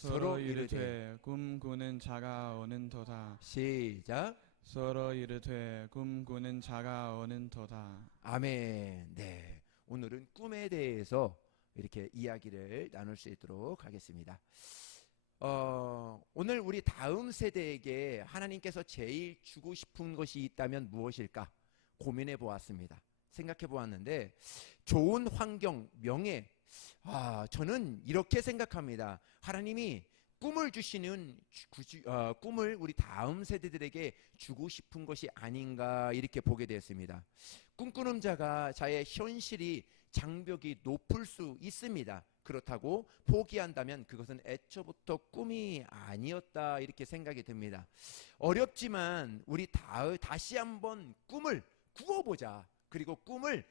서로 이르되 꿈꾸는 자가 오는도다. 시작. 서로 이르되 꿈꾸는 자가 오는도다. 아멘. 네, 오늘은 꿈에 대해서 이렇게 이야기를 나눌 수 있도록 하겠습니다. 오늘 우리 다음 세대에게 하나님께서 제일 주고 싶은 것이 있다면 무엇일까 고민해 보았습니다. 생각해 보았는데 좋은 환경, 명예, 저는 이렇게 생각합니다. 하나님이 꿈을 주시는 꿈을 우리 다음 세대들에게 주고 싶은 것이 아닌가 이렇게 보게 되었습니다. 꿈꾸는 자가 자의 현실이 장벽이 높을 수 있습니다. 그렇다고 포기한다면 그것은 애초부터 꿈이 아니었다 이렇게 생각이 듭니다. 어렵지만 우리 다시 한번 꿈을 꾸어보자. 그리고 꿈을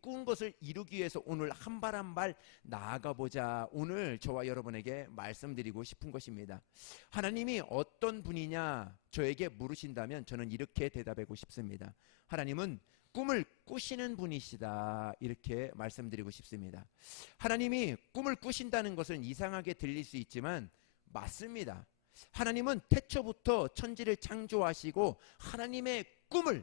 꾼 것을 이루기 위해서 오늘 한 발 한 발 나아가보자. 오늘 저와 여러분에게 말씀드리고 싶은 것입니다. 하나님이 어떤 분이냐 저에게 물으신다면 저는 이렇게 대답하고 싶습니다. 하나님은 꿈을 꾸시는 분이시다 이렇게 말씀드리고 싶습니다. 하나님이 꿈을 꾸신다는 것은 이상하게 들릴 수 있지만 맞습니다. 하나님은 태초부터 천지를 창조하시고 하나님의 꿈을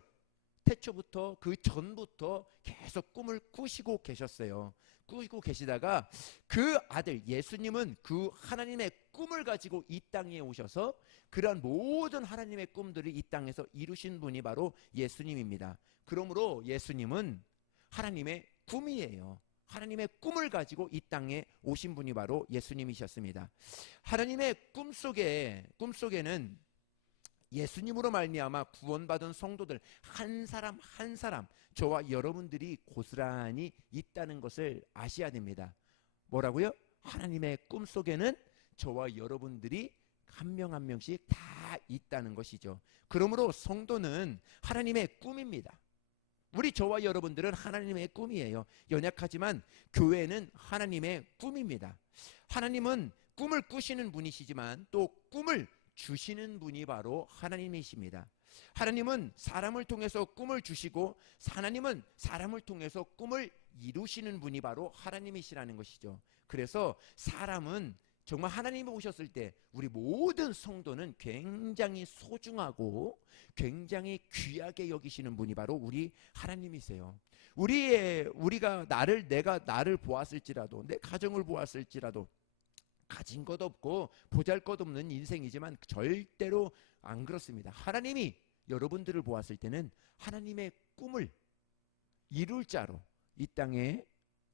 태초부터 그 전부터 계속 꿈을 꾸시고 계셨어요. 꾸시고 계시다가 그 아들 예수님은 그 하나님의 꿈을 가지고 이 땅에 오셔서 그러한 모든 하나님의 꿈들을 이 땅에서 이루신 분이 바로 예수님입니다. 그러므로 예수님은 하나님의 꿈이에요. 하나님의 꿈을 가지고 이 땅에 오신 분이 바로 예수님이셨습니다. 하나님의 꿈속에는 예수님으로 말미암아 구원받은 성도들 한 사람 한 사람 저와 여러분들이 고스란히 있다는 것을 아셔야 됩니다. 뭐라고요? 하나님의 꿈속에는 저와 여러분들이 한 명 한 명씩 다 있다는 것이죠. 그러므로 성도는 하나님의 꿈입니다. 우리 저와 여러분들은 하나님의 꿈이에요. 연약하지만 교회는 하나님의 꿈입니다. 하나님은 꿈을 꾸시는 분이시지만 또 꿈을 주시는 분이 바로 하나님이십니다. 하나님은 사람을 통해서 꿈을 주시고 하나님은 사람을 통해서 꿈을 이루시는 분이 바로 하나님이시라는 것이죠. 그래서 사람은 정말 하나님이 오셨을 때 우리 모든 성도는 굉장히 소중하고 굉장히 귀하게 여기시는 분이 바로 우리 하나님이세요. 내가 나를 보았을지라도 내 가정을 보았을지라도 가진 것 없고 보잘것없는 인생이지만 절대로 안 그렇습니다. 하나님이 여러분들을 보았을 때는 하나님의 꿈을 이룰 자로 이 땅에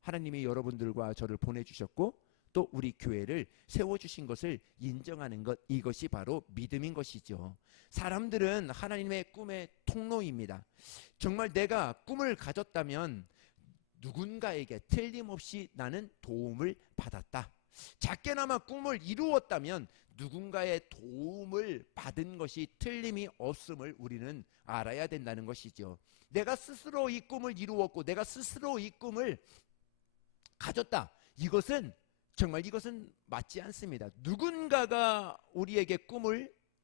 하나님이 여러분들과 저를 보내주셨고 또 우리 교회를 세워주신 것을 인정하는 것, 이것이 바로 믿음인 것이죠. 사람들은 하나님의 꿈의 통로입니다. 정말 내가 꿈을 가졌다면 누군가에게 틀림없이 나는 도움을 받았다. 작게나마 꿈을 이루었다면 누군가의 도움을 받은 것이 틀림이 없음을 우리는 알아야 된다는 것이죠. 내가 스스로 이 꿈을 이루었고 내가 스스로 이 꿈을 가졌다. 이것은 맞지 않습니다. 누군가가 우리에게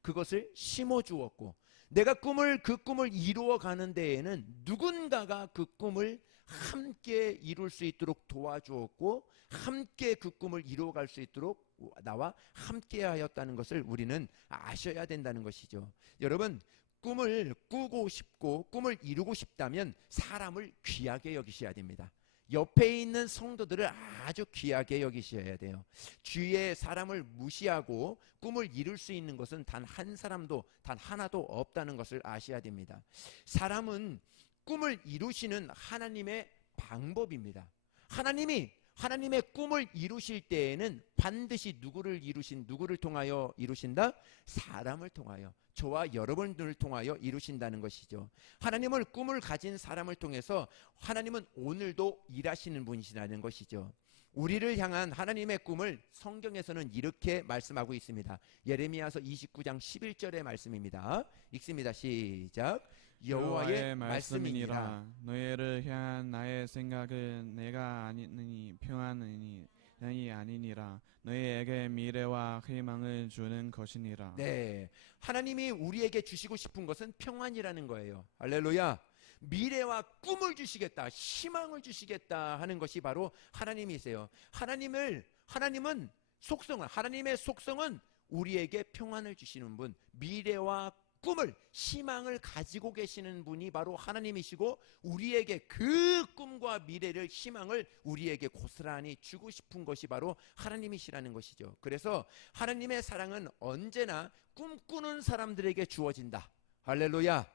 그것을 심어주었고 내가 그 꿈을 이루어가는 데에는 누군가가 그 꿈을 함께 이룰 수 있도록 도와주었고 함께 그 꿈을 이루어갈 수 있도록 나와 함께 하였다는 것을 우리는 아셔야 된다는 것이죠. 여러분, 꿈을 꾸고 싶고 꿈을 이루고 싶다면 사람을 귀하게 여기셔야 됩니다. 옆에 있는 성도들을 아주 귀하게 여기셔야 돼요. 주위에 사람을 무시하고 꿈을 이룰 수 있는 것은 단 하나도 없다는 것을 아셔야 됩니다. 사람은 꿈을 이루시는 하나님의 방법입니다. 하나님의 꿈을 이루실 때에는 반드시 누구를 통하여 이루신다? 사람을 통하여, 저와 여러분들을 통하여 이루신다는 것이죠. 하나님은 꿈을 가진 사람을 통해서 하나님은 오늘도 일하시는 분이시라는 것이죠. 우리를 향한 하나님의 꿈을 성경에서는 이렇게 말씀하고 있습니다. 예레미야서 29장 11절의 말씀입니다. 읽습니다. 시작. 여호와의 말씀이니라. 너희를 향한 나의 생각은 내가 아니니 평안이니 아니니라. 너희에게 미래와 희망을 주는 것이니라. 네, 하나님이 우리에게 주시고 싶은 것은 평안이라는 거예요. 할렐루야. 미래와 꿈을 주시겠다, 희망을 주시겠다 하는 것이 바로 하나님이세요. 하나님은 속성은, 하나님의 속성은 우리에게 평안을 주시는 분, 미래와 꿈을, 희망을 가지고 계시는 분이 바로 하나님이시고, 우리에게 그 꿈과 미래를, 희망을 우리에게 고스란히 주고 싶은 것이 바로 하나님이시라는 것이죠. 그래서 하나님의 사랑은 언제나 꿈꾸는 사람들에게 주어진다. 할렐루야.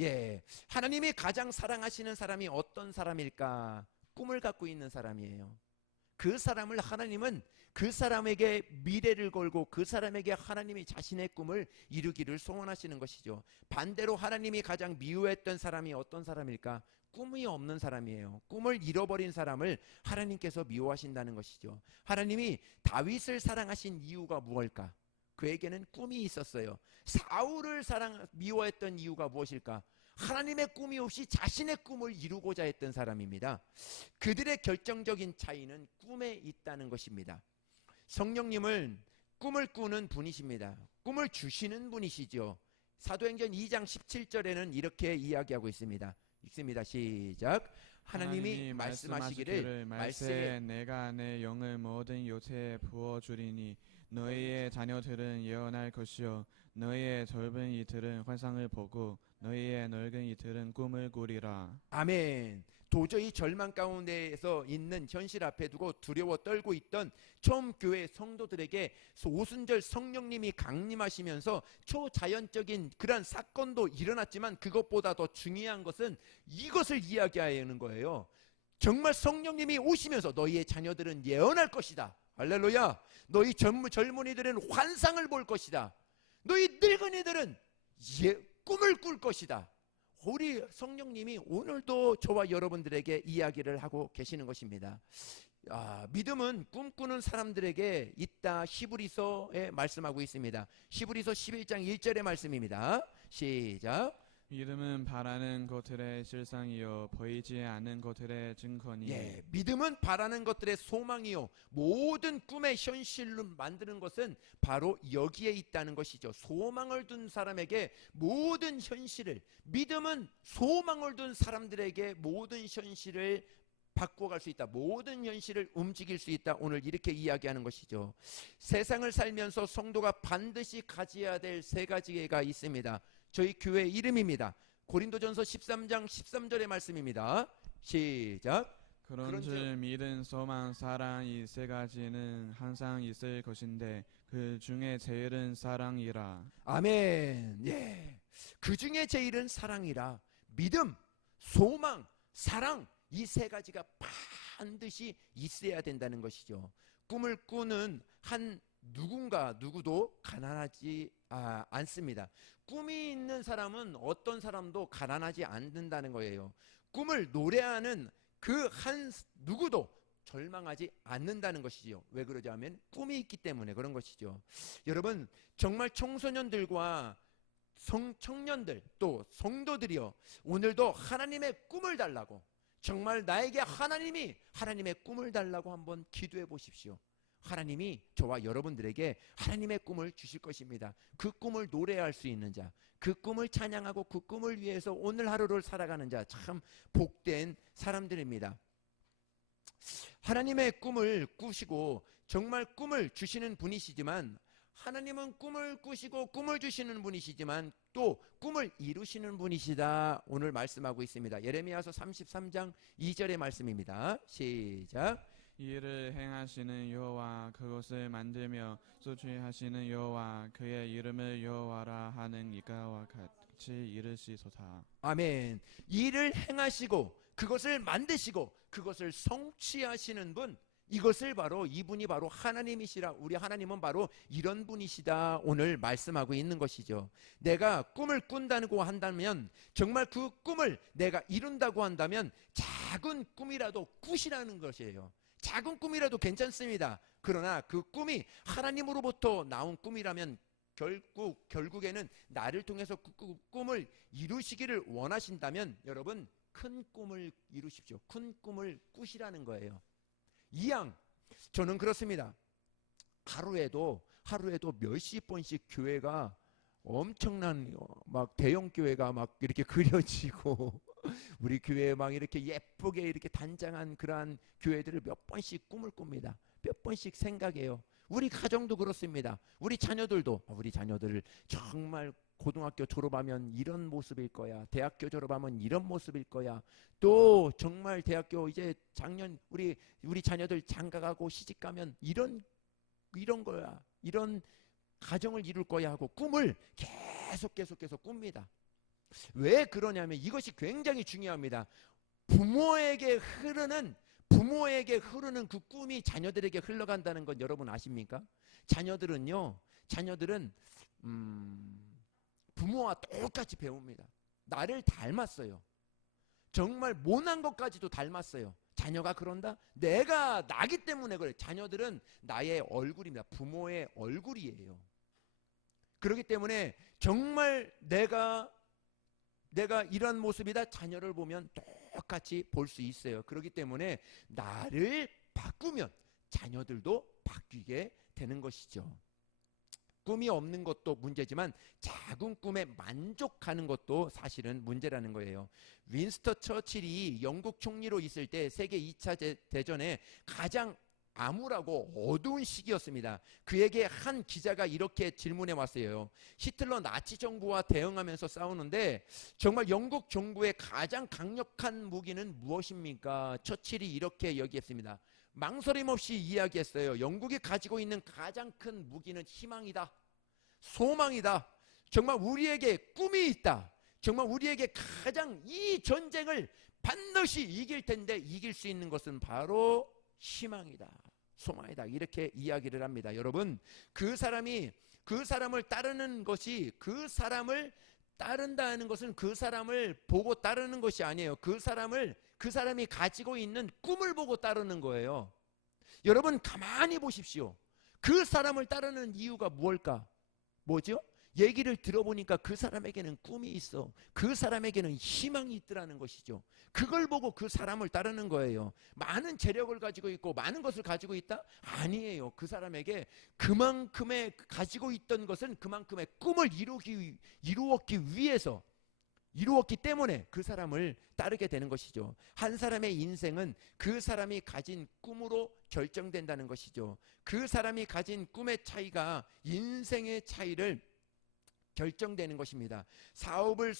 예, 하나님이 가장 사랑하시는 사람이 어떤 사람일까? 꿈을 갖고 있는 사람이에요. 그 사람을 하나님은 그 사람에게 미래를 걸고 그 사람에게 하나님이 자신의 꿈을 이루기를 소원하시는 것이죠. 반대로 하나님이 가장 미워했던 사람이 어떤 사람일까? 꿈이 없는 사람이에요. 꿈을 잃어버린 사람을 하나님께서 미워하신다는 것이죠. 하나님이 다윗을 사랑하신 이유가 무엇일까? 그에게는 꿈이 있었어요. 사울을 미워했던 이유가 무엇일까? 하나님의 꿈이 없이 자신의 꿈을 이루고자 했던 사람입니다. 그들의 결정적인 차이는 꿈에 있다는 것입니다. 성령님은 꿈을 꾸는 분이십니다. 꿈을 주시는 분이시죠. 사도행전 2장 17절에는 이렇게 이야기하고 있습니다. 읽습니다. 시작. 하나님이 말씀하시기를 말세에 내가 내 영을 모든 요새에 부어주리니 너희의 자녀들은 예언할 것이요 너희의 젊은 이들은 환상을 보고 너희의 늙은 이들은 꿈을 꾸리라. 아멘. 도저히 절망 가운데에서 있는 현실 앞에 두고 두려워 떨고 있던 처음 교회 성도들에게 오순절 성령님이 강림하시면서 초자연적인 그런 사건도 일어났지만, 그것보다 더 중요한 것은 이것을 이야기하는 거예요. 정말 성령님이 오시면서 너희의 자녀들은 예언할 것이다. 할렐루야. 너희 젊은이들은 환상을 볼 것이다. 너희 늙은이들은 꿈을 꿀 것이다. 우리 성령님이 오늘도 저와 여러분들에게 이야기를 하고 계시는 것입니다. 믿음은 꿈꾸는 사람들에게 있다. 히브리서에 말씀하고 있습니다. 히브리서 11장 1절의 말씀입니다. 시작. 믿음은 바라는 것들의 실상이요 보이지 않는 것들의 증거니. 예, 믿음은 바라는 것들의 소망이요 모든 꿈의 현실로 만드는 것은 바로 여기에 있다는 것이죠. 소망을 둔 사람에게 모든 현실을, 믿음은 소망을 둔 사람들에게 모든 현실을 바꿔갈 수 있다. 모든 현실을 움직일 수 있다. 오늘 이렇게 이야기하는 것이죠. 세상을 살면서 성도가 반드시 가져야 될 세 가지가 있습니다. 저희 교회 이름입니다. 고린도전서 13장 13절의 말씀입니다. 시작. 그런즉 믿음, 소망, 사랑 이 세 가지는 항상 있을 것인데 그 중에 제일은 사랑이라. 아멘. 예. 그 중에 제일은 사랑이라. 믿음, 소망, 사랑 이 세 가지가 반드시 있어야 된다는 것이죠. 꿈을 꾸는 한 누구도 가난하지 않습니다. 꿈이 있는 사람은 어떤 사람도 가난하지 않는다는 거예요. 꿈을 노래하는 그 한 누구도 절망하지 않는다는 것이죠. 왜 그러냐면 꿈이 있기 때문에 그런 것이죠. 여러분, 정말 청소년들과 청년들 또 성도들이요, 오늘도 하나님의 꿈을 달라고, 정말 나에게 하나님의 꿈을 달라고 한번 기도해 보십시오. 하나님이 저와 여러분들에게 하나님의 꿈을 주실 것입니다. 그 꿈을 노래할 수 있는 자, 그 꿈을 찬양하고 그 꿈을 위해서 오늘 하루를 살아가는 자, 참 복된 사람들입니다. 하나님의 꿈을 꾸시고 정말 꿈을 주시는 분이시지만, 하나님은 꿈을 꾸시고 꿈을 주시는 분이시지만 또 꿈을 이루시는 분이시다. 오늘 말씀하고 있습니다. 예레미야서 33장 2절의 말씀입니다. 시작. 이를 행하시는 여호와, 그것을 만들며 소취하시는 여호와, 그의 이름을 여호와라 하는 이가와 같이 이르시소서. 아멘. 일을 행하시고 그것을 만드시고 그것을 성취하시는 분, 이분이 바로 하나님이시라. 우리 하나님은 바로 이런 분이시다. 오늘 말씀하고 있는 것이죠. 내가 꿈을 꾼다고 한다면, 정말 그 꿈을 내가 이룬다고 한다면 작은 꿈이라도 꾸시라는 것이에요. 작은 꿈이라도 괜찮습니다. 그러나 그 꿈이 하나님으로부터 나온 꿈이라면 결국에는 나를 통해서 그 꿈을 이루시기를 원하신다면 여러분, 큰 꿈을 이루십시오. 큰 꿈을 꾸시라는 거예요. 이양, 저는 그렇습니다. 하루에도 몇십 번씩 교회가 엄청난 막 대형 교회가 막 이렇게 그려지고 우리 교회에 막 이렇게 예쁘게 이렇게 단장한 그러한 교회들을 몇 번씩 꿈을 꿉니다. 몇 번씩 생각해요. 우리 가정도 그렇습니다. 우리 자녀들도 우리 자녀들을 정말 고등학교 졸업하면 이런 모습일 거야. 대학교 졸업하면 이런 모습일 거야. 또 정말 대학교 이제 작년 우리 자녀들 장가 가고 시집 가면 이런 거야. 이런 가정을 이룰 거야 하고 꿈을 계속 꿉니다. 왜 그러냐면 이것이 굉장히 중요합니다. 부모에게 흐르는 그 꿈이 자녀들에게 흘러간다는 건 여러분 아십니까? 자녀들은 부모와 똑같이 배웁니다. 나를 닮았어요. 정말 모난 것까지도 닮았어요. 자녀가 그런다? 내가 나기 때문에 그래. 자녀들은 나의 얼굴입니다. 부모의 얼굴이에요. 그렇기 때문에 정말 내가 이런 모습이다. 자녀를 보면 똑같이 볼 수 있어요. 그렇기 때문에 나를 바꾸면 자녀들도 바뀌게 되는 것이죠. 꿈이 없는 것도 문제지만 작은 꿈에 만족하는 것도 사실은 문제라는 거예요. 윈스턴 처칠이 영국 총리로 있을 때 세계 2차 대전에 가장 암울하고 어두운 시기였습니다. 그에게 한 기자가 이렇게 질문해 왔어요. 히틀러 나치 정부와 대응하면서 싸우는데 정말 영국 정부의 가장 강력한 무기는 무엇입니까? 처칠이 이렇게 얘기했습니다. 망설임 없이 이야기했어요. 영국이 가지고 있는 가장 큰 무기는 희망이다. 소망이다. 정말 우리에게 꿈이 있다. 정말 우리에게 가장 이 전쟁을 반드시 이길 텐데 이길 수 있는 것은 바로 희망이다. 소망이다. 이렇게 이야기를 합니다. 여러분, 그 사람을 따르는 것이 그 사람을 따른다는 것은 그 사람을 보고 따르는 것이 아니에요. 그 사람이 가지고 있는 꿈을 보고 따르는 거예요. 여러분 가만히 보십시오. 그 사람을 따르는 이유가 뭘까? 뭐죠? 얘기를 들어보니까 그 사람에게는 꿈이 있어. 그 사람에게는 희망이 있더라는 것이죠. 그걸 보고 그 사람을 따르는 거예요. 많은 재력을 가지고 있고 많은 것을 가지고 있다? 아니에요. 그 사람에게 그만큼의 가지고 있던 것은 그만큼의 꿈을 이루었기 때문에 그 사람을 따르게 되는 것이죠. 한 사람의 인생은 그 사람이 가진 꿈으로 결정된다는 것이죠. 그 사람이 가진 꿈의 차이가 인생의 차이를 결정되는 것입니다. 사업의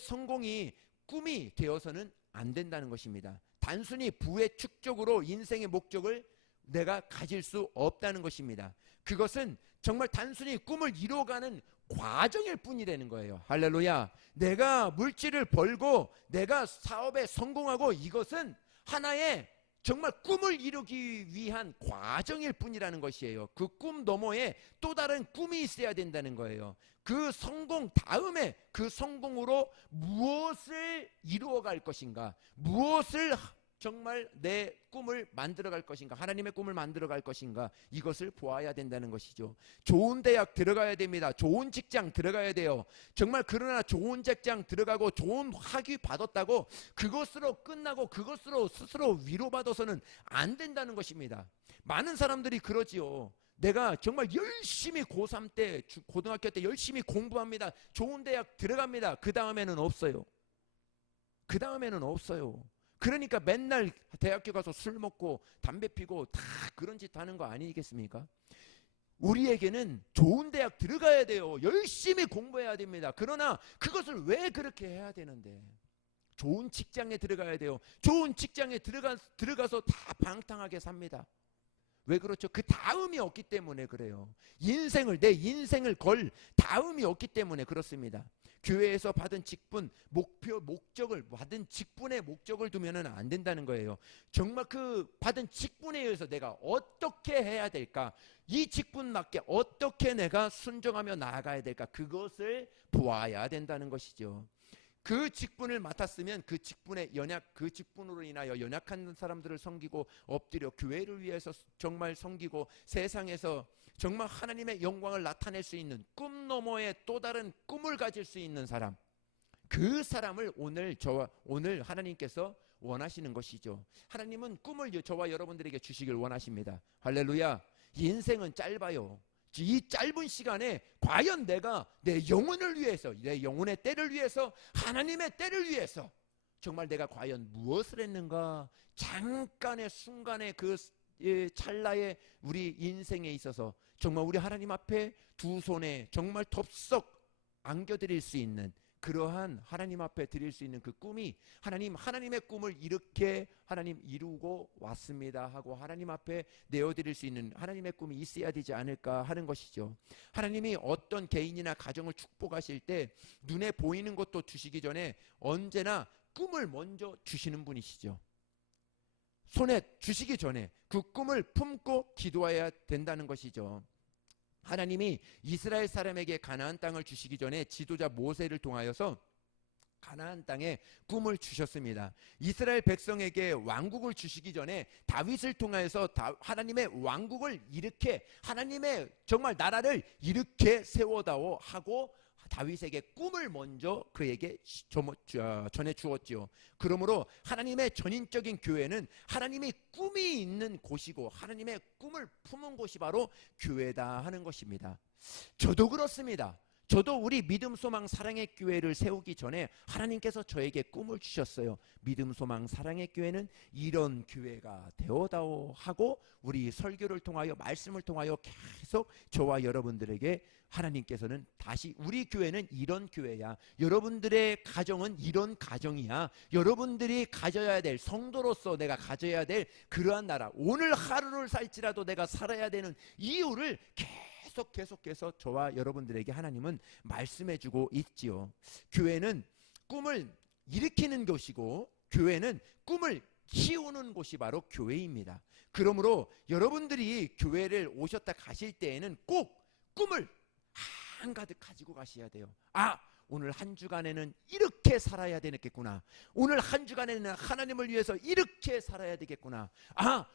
성공이 꿈이 되어서는 안 된다는 것입니다. 단순히 부의 축적으로 인생의 목적을 내가 가질 수 없다는 것입니다. 그것은 정말 단순히 꿈을 이루어가는 과정일 뿐이라는 거예요. 할렐루야. 내가 물질을 벌고 내가 사업에 성공하고 이것은 하나의 정말 꿈을 이루기 위한 과정일 뿐이라는 것이에요. 그 꿈 너머에 또 다른 꿈이 있어야 된다는 거예요. 그 성공 다음에 그 성공으로 무엇을 이루어갈 것인가, 무엇을 정말 내 꿈을 만들어갈 것인가, 하나님의 꿈을 만들어갈 것인가, 이것을 보아야 된다는 것이죠. 좋은 대학 들어가야 됩니다. 좋은 직장 들어가야 돼요. 정말 그러나 좋은 직장 들어가고 좋은 학위 받았다고 그것으로 끝나고 그것으로 스스로 위로받아서는 안 된다는 것입니다. 많은 사람들이 그러지요. 내가 정말 열심히 고3 때, 고등학교 때 열심히 공부합니다. 좋은 대학 들어갑니다. 그 다음에는 없어요. 그러니까 맨날 대학교 가서 술 먹고 담배 피고 다 그런 짓 하는 거 아니겠습니까? 우리에게는 좋은 대학 들어가야 돼요. 열심히 공부해야 됩니다. 그러나 그것을 왜 그렇게 해야 되는데? 좋은 직장에 들어가야 돼요. 좋은 직장에 들어가서 다 방탕하게 삽니다. 왜 그렇죠? 그 다음이 없기 때문에 그래요. 내 인생을 걸 다음이 없기 때문에 그렇습니다. 교회에서 받은 직분, 받은 직분의 목적을 두면은 안 된다는 거예요. 정말 그 받은 직분에 의해서 내가 어떻게 해야 될까? 이 직분 맞게 어떻게 내가 순종하며 나아가야 될까? 그것을 보아야 된다는 것이죠. 그 직분을 맡았으면 그 직분으로 인하여 연약한 사람들을 섬기고 엎드려 교회를 위해서 정말 섬기고 세상에서 정말 하나님의 영광을 나타낼 수 있는 꿈 너머의 또 다른 꿈을 가질 수 있는 사람, 그 사람을 오늘 하나님께서 원하시는 것이죠. 하나님은 꿈을 저와 여러분들에게 주시길 원하십니다. 할렐루야. 인생은 짧아요. 이 짧은 시간에 과연 내가 내 영혼을 위해서, 내 영혼의 때를 위해서, 하나님의 때를 위해서 정말 내가 과연 무엇을 했는가? 잠깐의 순간의 그 찰나의 우리 인생에 있어서 정말 우리 하나님 앞에 두 손에 정말 덥석 안겨드릴 수 있는 그러한 하나님 앞에 드릴 수 있는 그 꿈이 하나님의 꿈을 이렇게 하나님 이루고 왔습니다 하고 하나님 앞에 내어드릴 수 있는 하나님의 꿈이 있어야 되지 않을까 하는 것이죠. 하나님이 어떤 개인이나 가정을 축복하실 때 눈에 보이는 것도 주시기 전에 언제나 꿈을 먼저 주시는 분이시죠. 손에 주시기 전에 그 꿈을 품고 기도해야 된다는 것이죠. 하나님이 이스라엘 사람에게 가나안 땅을 주시기 전에 지도자 모세를 통하여서 가나안 땅에 꿈을 주셨습니다. 이스라엘 백성에게 왕국을 주시기 전에 다윗을 통하여서 하나님의 왕국을 이렇게 하나님의 정말 나라를 이렇게 세워다오 하고 다윗에게 꿈을 먼저 그에게 전해 주었지요. 그러므로 하나님의 전인적인 교회는 하나님이 꿈이 있는 곳이고 하나님의 꿈을 품은 곳이 바로 교회다 하는 것입니다. 저도 그렇습니다. 저도 우리 믿음 소망 사랑의 교회를 세우기 전에 하나님께서 저에게 꿈을 주셨어요. 믿음 소망 사랑의 교회는 이런 교회가 되어다오 하고 우리 설교를 통하여 말씀을 통하여 계속 저와 여러분들에게 하나님께서는 다시 우리 교회는 이런 교회야, 여러분들의 가정은 이런 가정이야, 여러분들이 가져야 될 성도로서 내가 가져야 될 그러한 나라, 오늘 하루를 살지라도 내가 살아야 되는 이유를 계속해서 저와 여러분들에게 하나님은 말씀해주고 있지요. 교회는 꿈을 일으키는 곳이고 교회는 꿈을 키우는 곳이 바로 교회입니다. 그러므로 여러분들이 교회를 오셨다 가실 때에는 꼭 꿈을 한가득 가지고 가셔야 돼요. 오늘 한 주간에는 이렇게 살아야 되겠구나. 오늘 한 주간에는 하나님을 위해서 이렇게 살아야 되겠구나.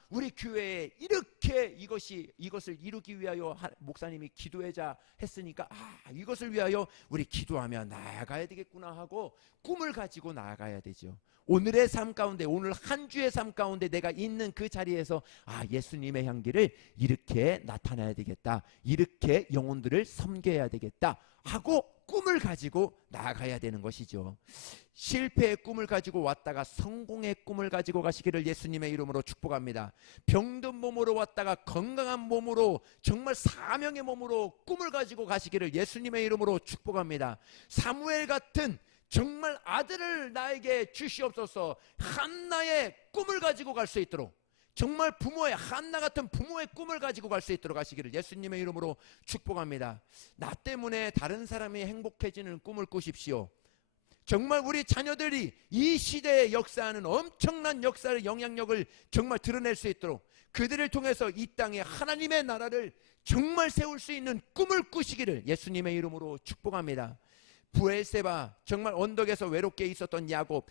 우리 교회에 이렇게 이것을 이루기 위하여 목사님이 기도하자 했으니까 이것을 위하여 우리 기도하며 나아가야 되겠구나 하고 꿈을 가지고 나아가야 되죠. 오늘의 삶 가운데, 오늘 한 주의 삶 가운데 내가 있는 그 자리에서 예수님의 향기를 이렇게 나타내야 되겠다, 이렇게 영혼들을 섬겨야 되겠다 하고 꿈을 가지고 나아가야 되는 것이죠. 실패의 꿈을 가지고 왔다가 성공의 꿈을 가지고 가시기를 예수님의 이름으로 축복합니다. 병든 몸으로 왔다가 건강한 몸으로 정말 사명의 몸으로 꿈을 가지고 가시기를 예수님의 이름으로 축복합니다. 사무엘 같은 정말 아들을 나에게 주시옵소서, 한나의 꿈을 가지고 갈 수 있도록, 정말 부모의 한나 같은 부모의 꿈을 가지고 갈 수 있도록 하시기를 예수님의 이름으로 축복합니다. 나 때문에 다른 사람이 행복해지는 꿈을 꾸십시오. 정말 우리 자녀들이 이 시대에 역사하는 엄청난 역사의 영향력을 정말 드러낼 수 있도록 그들을 통해서 이 땅에 하나님의 나라를 정말 세울 수 있는 꿈을 꾸시기를 예수님의 이름으로 축복합니다. 부엘세바, 정말 언덕에서 외롭게 있었던 야곱,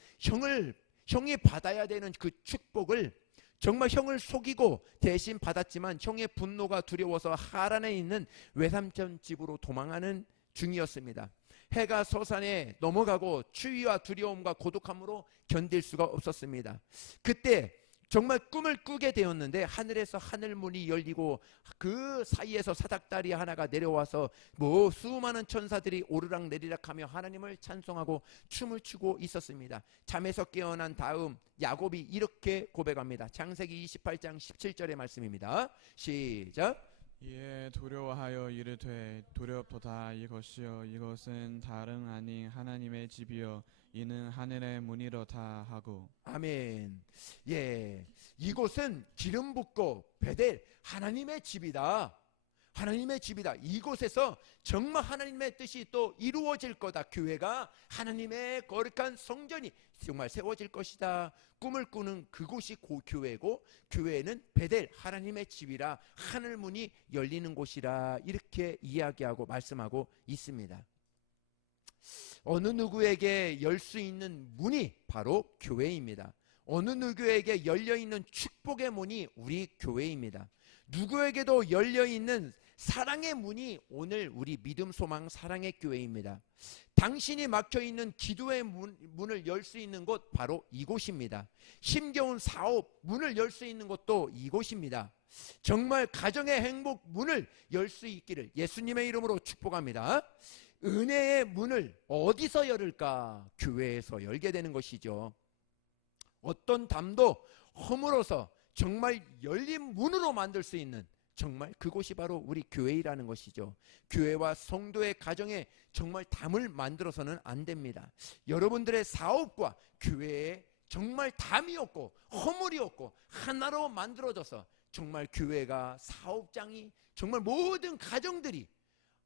형이 받아야 되는 그 축복을 정말 형을 속이고 대신 받았지만 형의 분노가 두려워서 하란에 있는 외삼촌 집으로 도망하는 중이었습니다. 해가 서산에 넘어가고 추위와 두려움과 고독함으로 견딜 수가 없었습니다. 그때 정말 꿈을 꾸게 되었는데 하늘에서 하늘문이 열리고 그 사이에서 사닥다리 하나가 내려와서 수많은 천사들이 오르락 내리락 하며 하나님을 찬송하고 춤을 추고 있었습니다. 잠에서 깨어난 다음 야곱이 이렇게 고백합니다. 창세기 28장 17절의 말씀입니다. 시작. 이에 두려워하여 이르되 두렵도다. 이것이요 이것은 다름 아닌 하나님의 집이요 이는 하늘의 문이로다 하고. 아멘. 이곳은 기름 붓고 베델 하나님의 집이다. 하나님의 집이다. 이곳에서 정말 하나님의 뜻이 또 이루어질 거다. 교회가 하나님의 거룩한 성전이 정말 세워질 것이다. 꿈을 꾸는 그곳이 교회고, 교회는 베델 하나님의 집이라 하늘 문이 열리는 곳이라 이렇게 이야기하고 말씀하고 있습니다. 어느 누구에게 열 수 있는 문이 바로 교회입니다. 어느 누구에게 열려있는 축복의 문이 우리 교회입니다. 누구에게도 열려있는 사랑의 문이 오늘 우리 믿음 소망 사랑의 교회입니다. 당신이 막혀있는 기도의 문을 열 수 있는 곳 바로 이곳입니다. 힘겨운 사업 문을 열 수 있는 곳도 이곳입니다. 정말 가정의 행복 문을 열 수 있기를 예수님의 이름으로 축복합니다. 은혜의 문을 어디서 열을까? 교회에서 열게 되는 것이죠. 어떤 담도 허물어서 정말 열린 문으로 만들 수 있는 정말 그곳이 바로 우리 교회이라는 것이죠. 교회와 성도의 가정에 정말 담을 만들어서는 안 됩니다. 여러분들의 사업과 교회에 정말 담이 없고 허물이 없고 하나로 만들어져서 정말 교회가 사업장이 정말 모든 가정들이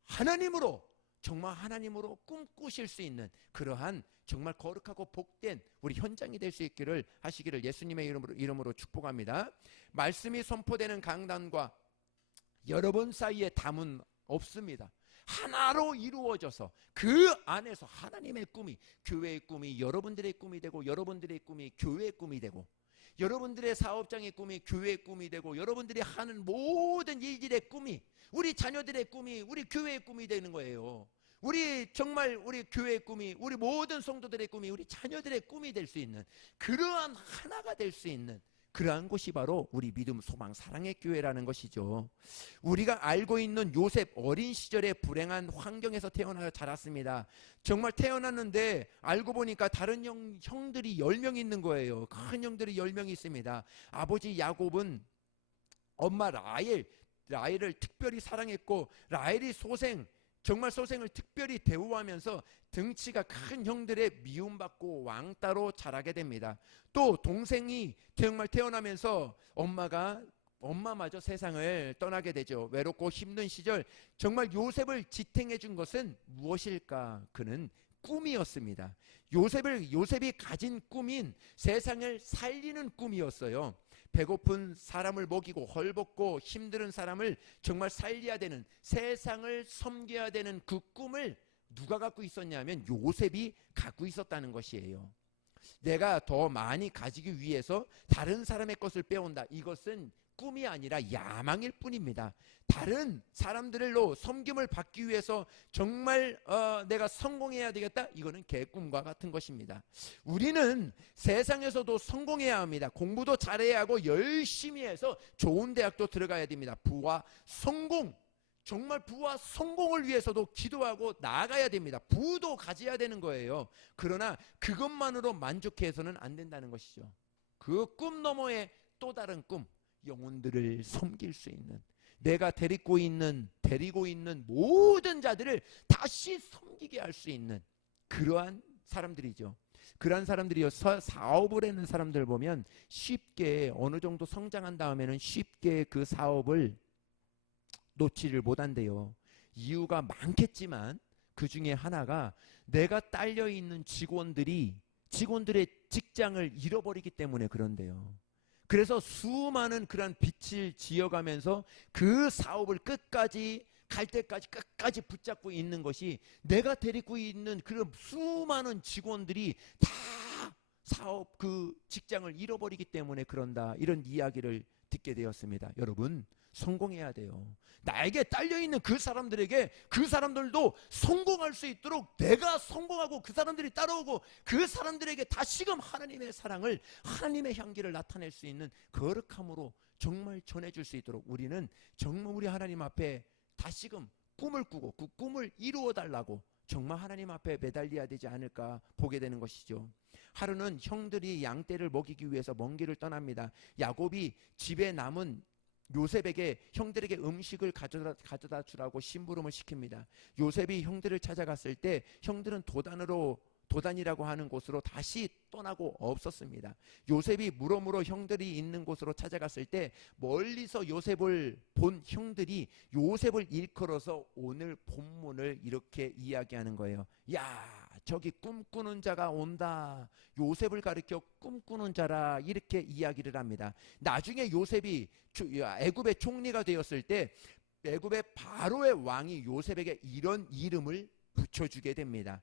하나님으로 정말 하나님으로 꿈꾸실 수 있는 그러한 정말 거룩하고 복된 우리 현장이 될 수 있기를 하시기를 예수님의 이름으로 축복합니다. 말씀이 선포되는 강단과 여러분 사이에 담은 없습니다. 하나로 이루어져서 그 안에서 하나님의 꿈이 교회의 꿈이 여러분들의 꿈이 되고 여러분들의 꿈이 교회의 꿈이 되고 여러분들의 사업장의 꿈이 교회의 꿈이 되고 여러분들이 하는 모든 일들의 꿈이 우리 자녀들의 꿈이 우리 교회의 꿈이 되는 거예요. 우리 정말 우리 교회의 꿈이 우리 모든 성도들의 꿈이 우리 자녀들의 꿈이 될 수 있는 그러한 하나가 될 수 있는 그러한 곳이 바로 우리 믿음, 소망, 사랑의 교회라는 것이죠. 우리가 알고 있는 요셉 어린 시절에 불행한 환경에서 태어나 자랐습니다. 정말 태어났는데 알고 보니까 다른 형들이 10명 있는 거예요. 큰 형들이 10명 있습니다. 아버지 야곱은 엄마 라헬을 특별히 사랑했고 라헬이 정말 소생을 특별히 대우하면서 등치가 큰 형들의 미움받고 왕따로 자라게 됩니다. 또 동생이 정말 태어나면서 엄마마저 세상을 떠나게 되죠. 외롭고 힘든 시절 정말 요셉을 지탱해 준 것은 무엇일까? 그는 꿈이었습니다. 요셉이 가진 꿈인 세상을 살리는 꿈이었어요. 배고픈 사람을 먹이고 헐벗고 힘든 사람을 정말 살려야 되는 세상을 섬겨야 되는 그 꿈을 누가 갖고 있었냐면 요셉이 갖고 있었다는 것이에요. 내가 더 많이 가지기 위해서 다른 사람의 것을 빼온다. 이것은 꿈이 아니라 야망일 뿐입니다. 다른 사람들로 섬김을 받기 위해서 정말 내가 성공해야 되겠다. 이거는 개꿈과 같은 것입니다. 우리는 세상에서도 성공해야 합니다. 공부도 잘해야 하고 열심히 해서 좋은 대학도 들어가야 됩니다. 부와 성공, 정말 부와 성공을 위해서도 기도하고 나아가야 됩니다. 부도 가져야 되는 거예요. 그러나 그것만으로 만족해서는 안 된다는 것이죠. 그 꿈 너머에 또 다른 꿈, 영혼들을 섬길 수 있는, 내가 데리고 있는 모든 자들을 다시 섬기게 할 수 있는 그러한 사람들이죠. 그러한 사람들이요, 사업을 하는 사람들 보면 쉽게 어느 정도 성장한 다음에는 쉽게 그 사업을 놓지를 못한대요. 이유가 많겠지만 그 중에 하나가 내가 딸려 있는 직원들의 직장을 잃어버리기 때문에 그런데요. 그래서 수많은 그런 빚을 지어가면서 그 사업을 갈 때까지 끝까지 붙잡고 있는 것이 내가 데리고 있는 그런 수많은 직원들이 다 사업 그 직장을 잃어버리기 때문에 그런다. 이런 이야기를 듣게 되었습니다. 여러분, 성공해야 돼요. 나에게 딸려있는 그 사람들에게 그 사람들도 성공할 수 있도록 내가 성공하고 그 사람들이 따라오고 그 사람들에게 다시금 하나님의 사랑을, 하나님의 향기를 나타낼 수 있는 거룩함으로 정말 전해줄 수 있도록 우리는 정말 우리 하나님 앞에 다시금 꿈을 꾸고 그 꿈을 이루어 달라고 정말 하나님 앞에 매달려야 되지 않을까 보게 되는 것이죠. 하루는 형들이 양떼를 먹이기 위해서 먼 길을 떠납니다. 야곱이 집에 남은 요셉에게 형들에게 음식을 가져다 주라고 심부름을 시킵니다. 요셉이 형들을 찾아갔을 때 형들은 도단이라고 하는 곳으로 다시 떠나고 없었습니다. 요셉이 물어물어 형들이 있는 곳으로 찾아갔을 때 멀리서 요셉을 본 형들이 요셉을 일컬어서 오늘 본문을 이렇게 이야기하는 거예요. 야, 저기 꿈꾸는 자가 온다. 요셉을 가리켜 꿈꾸는 자라, 이렇게 이야기를 합니다. 나중에 요셉이 애굽의 총리가 되었을 때 애굽의 바로의 왕이 요셉에게 이런 이름을 붙여주게 됩니다.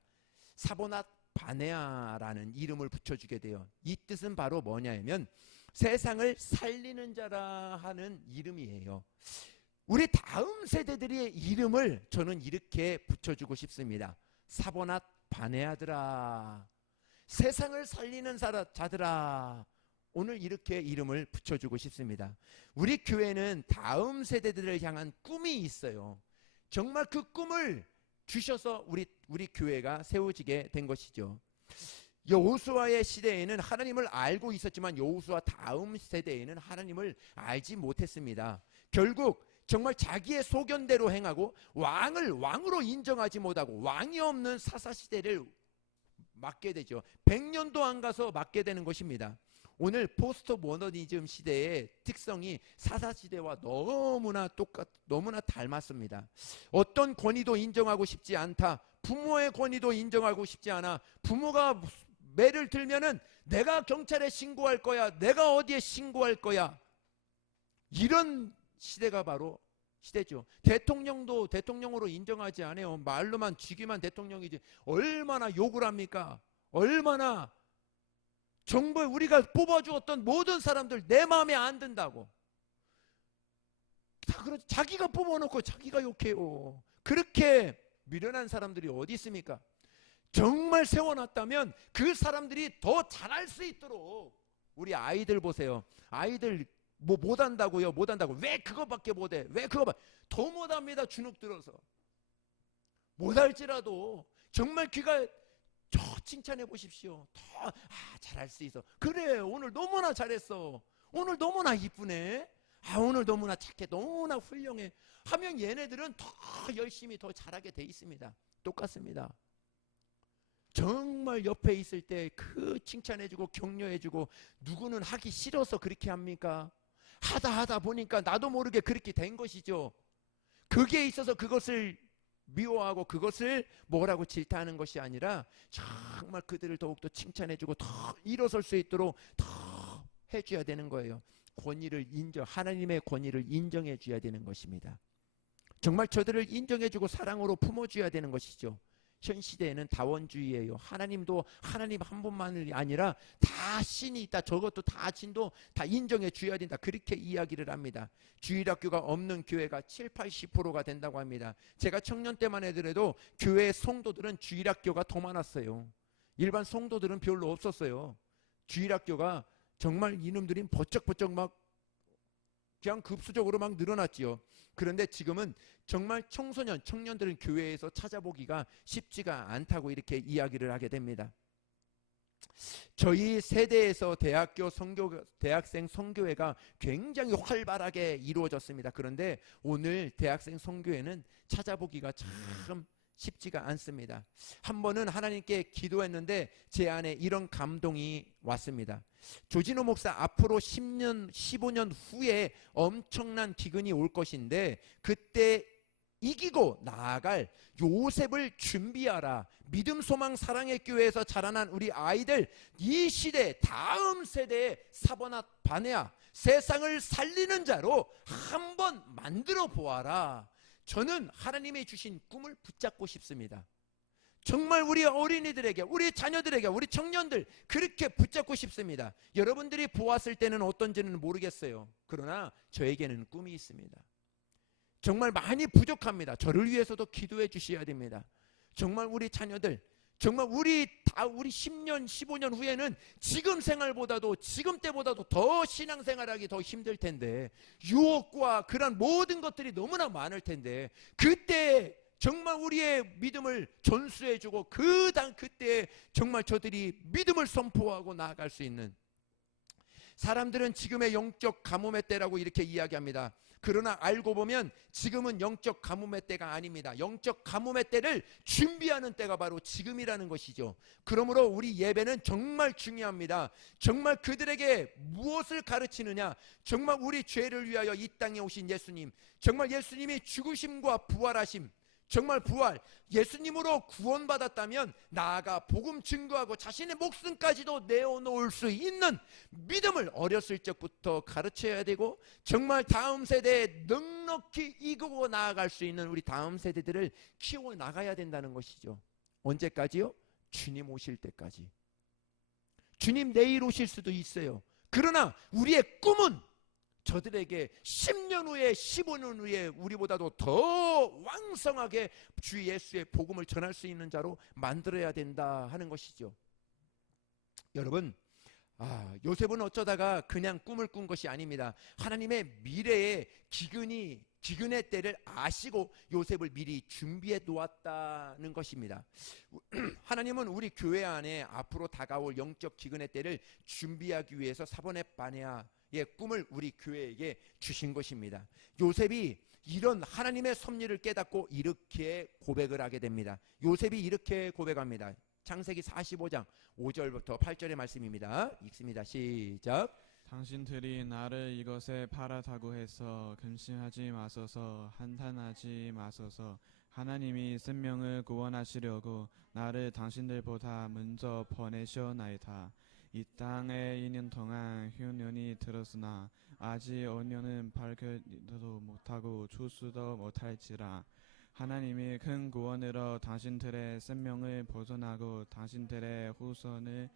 사보낫 바네아라는 이름을 붙여주게 돼요. 이 뜻은 바로 뭐냐면 세상을 살리는 자라 하는 이름이에요. 우리 다음 세대들의 이름을 저는 이렇게 붙여주고 싶습니다. 사보낫 바네아들아, 세상을 살리는 자들아, 오늘 이렇게 이름을 붙여주고 싶습니다. 우리 교회는 다음 세대들을 향한 꿈이 있어요. 정말 그 꿈을 주셔서 우리 교회가 세워지게 된 것이죠. 여호수아의 시대에는 하나님을 알고 있었지만 여호수아 다음 세대에는 하나님을 알지 못했습니다. 결국 정말 자기의 소견대로 행하고 왕을 왕으로 인정하지 못하고 왕이 없는 사사시대를 맞게 되죠. 100년도 안 가서 맞게 되는 것입니다. 오늘 포스트 모더니즘 시대의 특성이 사사시대와 너무나 닮았습니다. 어떤 권위도 인정하고 싶지 않다. 부모의 권위도 인정하고 싶지 않아. 부모가 매를 들면은 내가 경찰에 신고할 거야. 내가 어디에 신고할 거야. 이런 시대가 바로 시대죠. 대통령도 대통령으로 인정하지 않아요. 말로만 쥐기만 대통령이지. 얼마나 욕을 합니까? 얼마나 정부에 우리가 뽑아주었던 모든 사람들 내 마음에 안 든다고. 다 그렇지. 자기가 뽑아놓고 자기가 욕해요. 그렇게 미련한 사람들이 어디 있습니까? 정말 세워놨다면 그 사람들이 더 잘할 수 있도록. 우리 아이들 보세요. 아이들 뭐 못한다고요. 못한다고. 왜 그거밖에 못해? 왜 그거밖에. 더 못합니다. 주눅 들어서. 못할지라도 정말 귀가 저 칭찬해 보십시오. 더 잘할 수 있어. 그래 오늘 너무나 잘했어. 오늘 너무나 이쁘네. 오늘 너무나 착해. 너무나 훌륭해. 하면 얘네들은 더 열심히 더 잘하게 돼 있습니다. 똑같습니다. 정말 옆에 있을 때 그 칭찬해주고 격려해주고 누구는 하기 싫어서 그렇게 합니까? 하다 보니까 나도 모르게 그렇게 된 것이죠. 그게 있어서 그것을 미워하고 그것을 뭐라고 질타하는 것이 아니라 정말 그들을 더욱더 칭찬해주고 더 일어설 수 있도록 더 해줘야 되는 거예요. 권위를 하나님의 권위를 인정해 줘야 되는 것입니다. 정말 저들을 인정해주고 사랑으로 품어줘야 되는 것이죠. 현 시대에는 다원주의예요. 하나님도 하나님 한 분만이 아니라 다 신이 있다. 저것도 다 신도 다 인정해 줘야 된다. 그렇게 이야기를 합니다. 주일학교가 없는 교회가 70-80%가 된다고 합니다. 제가 청년 때만 해더라도 교회 성도들은 주일학교가 더 많았어요. 일반 성도들은 별로 없었어요. 주일학교가 정말 이놈들이 버쩍버쩍 막 그냥 급수적으로 막 늘어났지요. 그런데 지금은 정말 청년들은 교회에서 찾아보기가 쉽지가 않다고 이렇게 이야기를 하게 됩니다. 저희 세대에서 대학생 선교회가 굉장히 활발하게 이루어졌습니다. 그런데 오늘 대학생 선교회는 찾아보기가 참 쉽지가 않습니다. 한 번은 하나님께 기도했는데 제 안에 이런 감동이 왔습니다. 조진호 목사 앞으로 10년, 15년 후에 엄청난 기근이 올 것인데 그때 이기고 나아갈 요셉을 준비하라. 믿음, 소망, 사랑의 교회에서 자라난 우리 아이들, 이 시대 다음 세대의 사버나 바네아 세상을 살리는 자로 한번 만들어 보아라. 저는 하나님이 주신 꿈을 붙잡고 싶습니다. 정말 우리 어린이들에게, 우리 자녀들에게, 우리 청년들 그렇게 붙잡고 싶습니다. 여러분들이 보았을 때는 어떤지는 모르겠어요. 그러나 저에게는 꿈이 있습니다. 정말 많이 부족합니다. 저를 위해서도 기도해 주셔야 됩니다. 정말 우리 자녀들, 정말 우리 10년, 15년 후에는 지금 생활보다도 지금 때보다도 더 신앙생활하기 더 힘들 텐데 유혹과 그런 모든 것들이 너무나 많을 텐데 그때 정말 우리의 믿음을 전수해주고 그때 정말 저들이 믿음을 선포하고 나아갈 수 있는 사람들은 지금의 영적 가뭄의 때라고 이렇게 이야기합니다. 그러나 알고 보면 지금은 영적 가뭄의 때가 아닙니다. 영적 가뭄의 때를 준비하는 때가 바로 지금이라는 것이죠. 그러므로 우리 예배는 정말 중요합니다. 정말 그들에게 무엇을 가르치느냐? 정말 우리 죄를 위하여 이 땅에 오신 예수님, 정말 예수님이 죽으심과 부활하심, 정말 부활, 예수님으로 구원받았다면 나아가 복음 증거하고 자신의 목숨까지도 내어놓을 수 있는 믿음을 어렸을 적부터 가르쳐야 되고 정말 다음 세대에 넉넉히 이끌고 나아갈 수 있는 우리 다음 세대들을 키워나가야 된다는 것이죠. 언제까지요? 주님 오실 때까지. 주님 내일 오실 수도 있어요. 그러나 우리의 꿈은 저들에게 10년 후에 15년 후에 우리보다도 더 왕성하게 주 예수의 복음을 전할 수 있는 자로 만들어야 된다 하는 것이죠. 여러분, 요셉은 어쩌다가 그냥 꿈을 꾼 것이 아닙니다. 하나님의 미래에 기근이 기근의 때를 아시고 요셉을 미리 준비해 놓았다는 것입니다. 하나님은 우리 교회 안에 앞으로 다가올 영적 기근의 때를 준비하기 위해서 사본의 바네아의 꿈을 우리 교회에게 주신 것입니다. 요셉이 이런 하나님의 섭리를 깨닫고 이렇게 고백을 하게 됩니다. 요셉이 이렇게 고백합니다. 창세기 45장 5절부터 8절의 말씀입니다. 읽습니다. 시작. 당신들이 나를 이것에 팔았다고 해서 근심하지 마소서, 한탄하지 마소서. 하나님이 생명을 구원하시려고 나를 당신들보다 먼저 보내셨나이다. 이 땅에 2년 동안 흉년이 들었으나 아직 5년은 밝히지도 못하고 추수도 못할지라. 하나님이 큰 구원으로 당신들의 생명을 보존하고 당신들의 후손을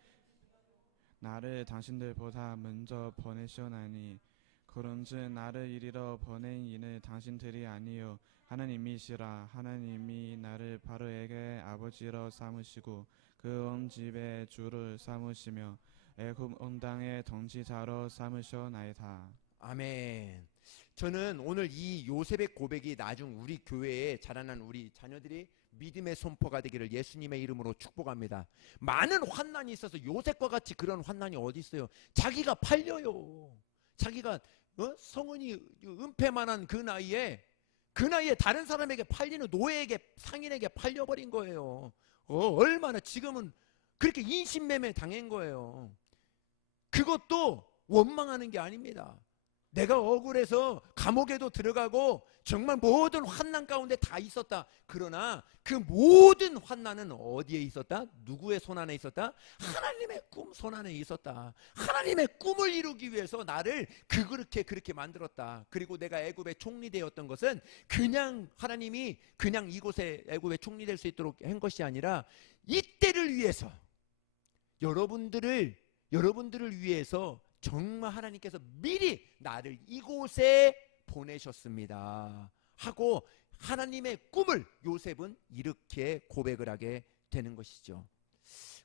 나를 당신들보다 먼저 보내셨나니 그런즉 나를 이리로 보낸 이는 당신들이 아니요 하나님이시라. 하나님이 나를 바로에게 아버지로 삼으시고 그 온 집의 주를 삼으시며 애굽 온 땅의 통치자로 삼으셨나이다. 아멘. 저는 오늘 이 요셉의 고백이 나중 우리 교회에 자라난 우리 자녀들이 믿음의 선포가 되기를 예수님의 이름으로 축복합니다. 많은 환난이 있어서 요셉과 같이 그런 환난이 어디 있어요? 자기가 팔려요. 자기가 성은이 은폐만한 그 나이에 다른 사람에게 팔리는 노예에게, 상인에게 팔려버린 거예요. 얼마나 지금은 그렇게 인신매매 당한 거예요. 그것도 원망하는 게 아닙니다. 내가 억울해서 감옥에도 들어가고 정말 모든 환난 가운데 다 있었다. 그러나 그 모든 환난은 어디에 있었다? 누구의 손 안에 있었다? 하나님의 꿈 손 안에 있었다. 하나님의 꿈을 이루기 위해서 나를 그렇게 만들었다. 그리고 내가 애굽의 총리되었던 것은 그냥 하나님이 그냥 이곳에 애굽의 총리될 수 있도록 한 것이 아니라 이때를 위해서 여러분들을 위해서 정말 하나님께서 미리 나를 이곳에 보내셨습니다 하고 하나님의 꿈을 요셉은 이렇게 고백을 하게 되는 것이죠.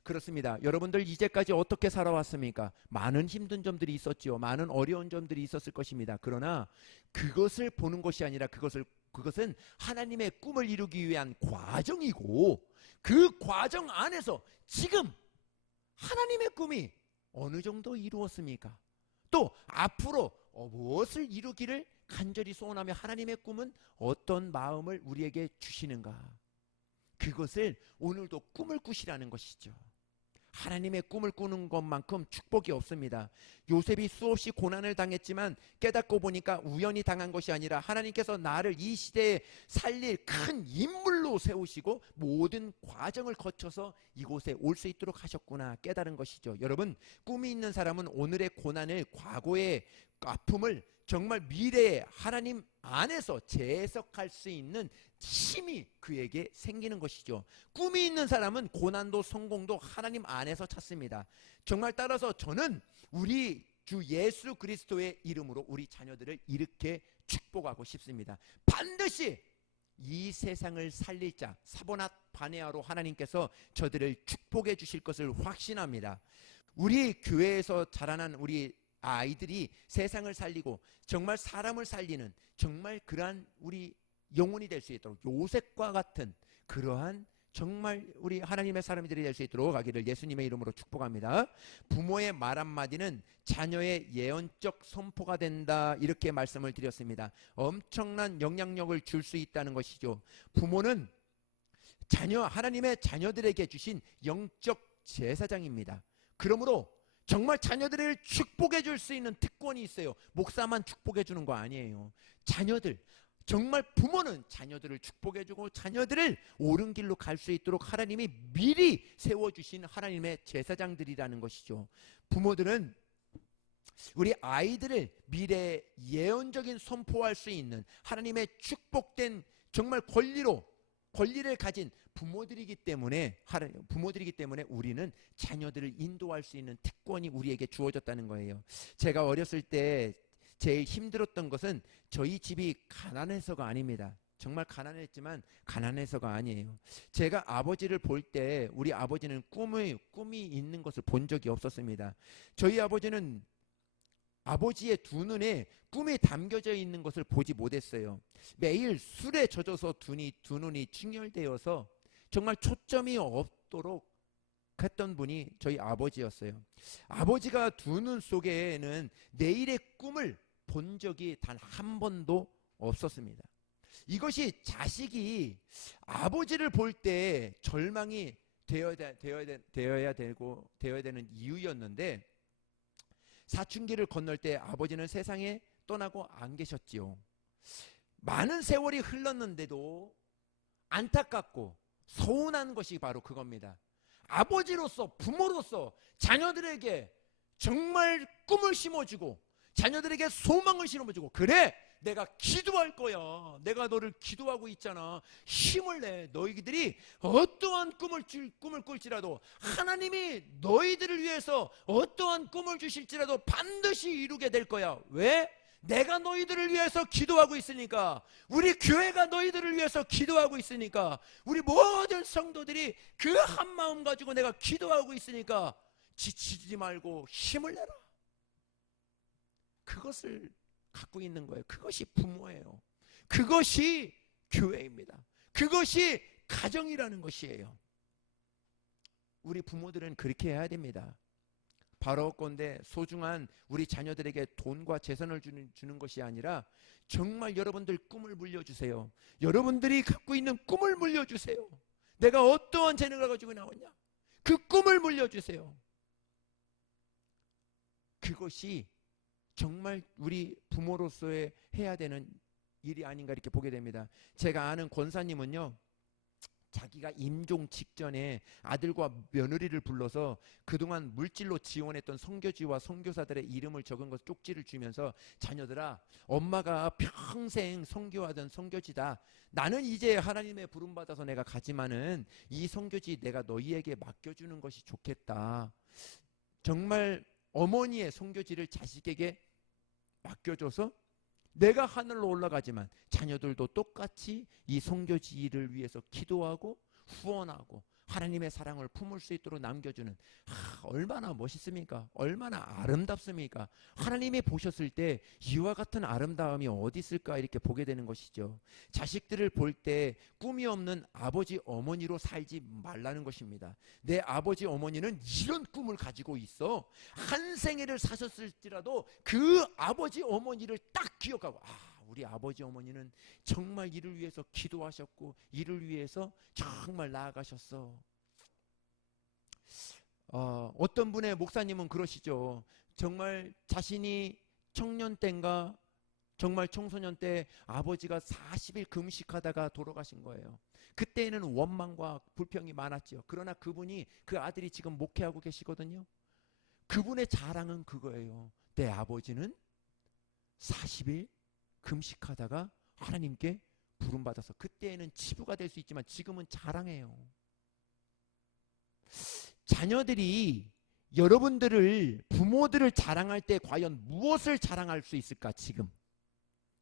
그렇습니다. 여러분들 이제까지 어떻게 살아왔습니까? 많은 힘든 점들이 있었죠. 많은 어려운 점들이 있었을 것입니다. 그러나 그것을 보는 것이 아니라 그것은 하나님의 꿈을 이루기 위한 과정이고 그 과정 안에서 지금 하나님의 꿈이 어느 정도 이루었습니까? 또 앞으로 무엇을 이루기를 간절히 소원하며 하나님의 꿈은 어떤 마음을 우리에게 주시는가? 그것을 오늘도 꿈을 꾸시라는 것이죠. 하나님의 꿈을 꾸는 것만큼 축복이 없습니다. 요셉이 수없이 고난을 당했지만 깨닫고 보니까 우연히 당한 것이 아니라 하나님께서 나를 이 시대에 살릴 큰 인물로 세우시고 모든 과정을 거쳐서 이곳에 올 수 있도록 하셨구나 깨달은 것이죠. 여러분, 꿈이 있는 사람은 오늘의 고난을, 과거의 아픔을 정말 미래에 하나님 안에서 재해석할 수 있는 힘이 그에게 생기는 것이죠. 꿈이 있는 사람은 고난도 성공도 하나님 안에서 찾습니다. 정말 따라서 저는 우리 주 예수 그리스도의 이름으로 우리 자녀들을 이렇게 축복하고 싶습니다. 반드시 이 세상을 살릴 자 사보낫 바네아로 하나님께서 저들을 축복해 주실 것을 확신합니다. 우리 교회에서 자라난 우리 아이들이 세상을 살리고 정말 사람을 살리는 정말 그러한 우리 영혼이 될 수 있도록 요셉과 같은 그러한 정말 우리 하나님의 사람들이 될 수 있도록 하기를 예수님의 이름으로 축복합니다. 부모의 말 한마디는 자녀의 예언적 선포가 된다 이렇게 말씀을 드렸습니다. 엄청난 영향력을 줄 수 있다는 것이죠. 부모는 하나님의 자녀들에게 주신 영적 제사장입니다. 그러므로 정말 자녀들을 축복해 줄 수 있는 특권이 있어요. 목사만 축복해 주는 거 아니에요. 자녀들, 정말 부모는 자녀들을 축복해주고 자녀들을 옳은 길로 갈 수 있도록 하나님이 미리 세워주신 하나님의 제사장들이라는 것이죠. 부모들은 우리 아이들을 미래에 예언적인 선포할 수 있는 하나님의 축복된 정말 권리를 가진 부모들이기 때문에 우리는 자녀들을 인도할 수 있는 특권이 우리에게 주어졌다는 거예요. 제가 어렸을 때 제일 힘들었던 것은 저희 집이 가난해서가 아닙니다. 정말 가난했지만 가난해서가 아니에요. 제가 아버지를 볼 때 우리 아버지는 꿈이 있는 것을 본 적이 없었습니다. 저희 아버지는 아버지의 두 눈에 꿈이 담겨져 있는 것을 보지 못했어요. 매일 술에 젖어서 두 눈이 충혈되어서 정말 초점이 없도록 했던 분이 저희 아버지였어요. 아버지가 두 눈 속에는 내일의 꿈을 본 적이 단 한 번도 없었습니다. 이것이 자식이 아버지를 볼 때 절망이 되어야 되는 이유였는데, 사춘기를 건널 때 아버지는 세상에 떠나고 안 계셨지요. 많은 세월이 흘렀는데도 안타깝고 서운한 것이 바로 그겁니다. 아버지로서, 부모로서 자녀들에게 정말 꿈을 심어주고 자녀들에게 소망을 심어주고, 그래 내가 기도할 거야, 내가 너를 기도하고 있잖아, 힘을 내, 너희들이 어떠한 꿈을 꿀지라도 하나님이 너희들을 위해서 어떠한 꿈을 주실지라도 반드시 이루게 될 거야. 왜? 내가 너희들을 위해서 기도하고 있으니까, 우리 교회가 너희들을 위해서 기도하고 있으니까, 우리 모든 성도들이 그 한 마음 가지고 내가 기도하고 있으니까 지치지 말고 힘을 내라. 그것을 갖고 있는 거예요. 그것이 부모예요. 그것이 교회입니다. 그것이 가정이라는 것이에요. 우리 부모들은 그렇게 해야 됩니다. 바라옵건대 소중한 우리 자녀들에게 돈과 재산을 주는 것이 아니라 정말 여러분들 꿈을 물려주세요. 여러분들이 갖고 있는 꿈을 물려주세요. 내가 어떠한 재능을 가지고 나왔냐, 그 꿈을 물려주세요. 그것이 정말 우리 부모로서의 해야 되는 일이 아닌가 이렇게 보게 됩니다. 제가 아는 권사님은요, 자기가 임종 직전에 아들과 며느리를 불러서 그동안 물질로 지원했던 선교지와 선교사들의 이름을 적은 것 쪽지를 주면서, 자녀들아, 엄마가 평생 선교하던 선교지다. 나는 이제 하나님의 부름받아서 내가 가지만은 이 선교지 내가 너희에게 맡겨주는 것이 좋겠다. 정말 어머니의 선교지를 자식에게 맡겨줘서 내가 하늘로 올라가지만 자녀들도 똑같이 이 선교지를 위해서 기도하고 후원하고 하나님의 사랑을 품을 수 있도록 남겨주는, 얼마나 멋있습니까? 얼마나 아름답습니까? 하나님이 보셨을 때 이와 같은 아름다움이 어디 있을까 이렇게 보게 되는 것이죠. 자식들을 볼 때 꿈이 없는 아버지 어머니로 살지 말라는 것입니다. 내 아버지 어머니는 이런 꿈을 가지고 있어. 한 생애를 사셨을지라도 그 아버지 어머니를 딱 기억하고, 우리 아버지 어머니는 정말 이를 위해서 기도하셨고 이를 위해서 정말 나아가셨어. 어떤 분의 목사님은 그러시죠. 정말 자신이 청년 때인가 정말 청소년 때 아버지가 40일 금식하다가 돌아가신 거예요. 그때는 원망과 불평이 많았죠. 그러나 그분이, 그 아들이 지금 목회하고 계시거든요. 그분의 자랑은 그거예요. 내 아버지는 40일 금식하다가 하나님께 부름받아서, 그때에는 치부가 될 수 있지만 지금은 자랑해요. 자녀들이 여러분들을, 부모들을 자랑할 때 과연 무엇을 자랑할 수 있을까? 지금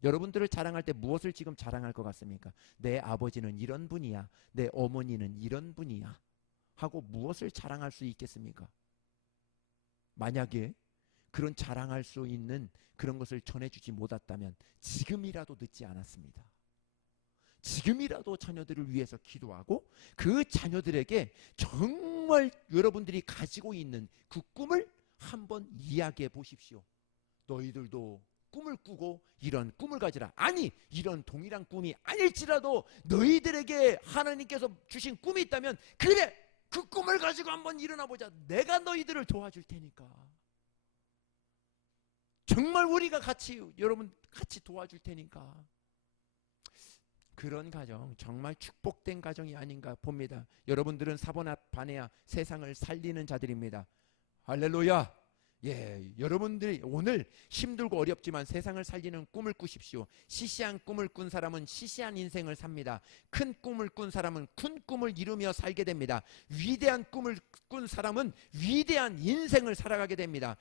여러분들을 자랑할 때 무엇을 지금 자랑할 것 같습니까? 내 아버지는 이런 분이야, 내 어머니는 이런 분이야 하고 무엇을 자랑할 수 있겠습니까? 만약에 그런 자랑할 수 있는 그런 것을 전해주지 못했다면 지금이라도 늦지 않았습니다. 지금이라도 자녀들을 위해서 기도하고 그 자녀들에게 정말 여러분들이 가지고 있는 그 꿈을 한번 이야기해 보십시오. 너희들도 꿈을 꾸고 이런 꿈을 가지라. 아니, 이런 동일한 꿈이 아닐지라도 너희들에게 하나님께서 주신 꿈이 있다면, 그래, 그 꿈을 가지고 한번 일어나 보자. 내가 너희들을 도와줄 테니까. 정말 우리가 여러분 같이 도와줄 테니까. 그런 가정, 정말 축복된 가정이 아닌가 봅니다. 여러분들은 사보나 바네아 세상을 살리는 자들입니다. 할렐루야. 여러분들이 오늘 힘들고 어렵지만 세상을 살리는 꿈을 꾸십시오. 시시한 꿈을 꾼 사람은 시시한 인생을 삽니다. 큰 꿈을 꾼 사람은 큰 꿈을 이루며 살게 됩니다. 위대한 꿈을 꾼 사람은 위대한 인생을 살아가게 됩니다.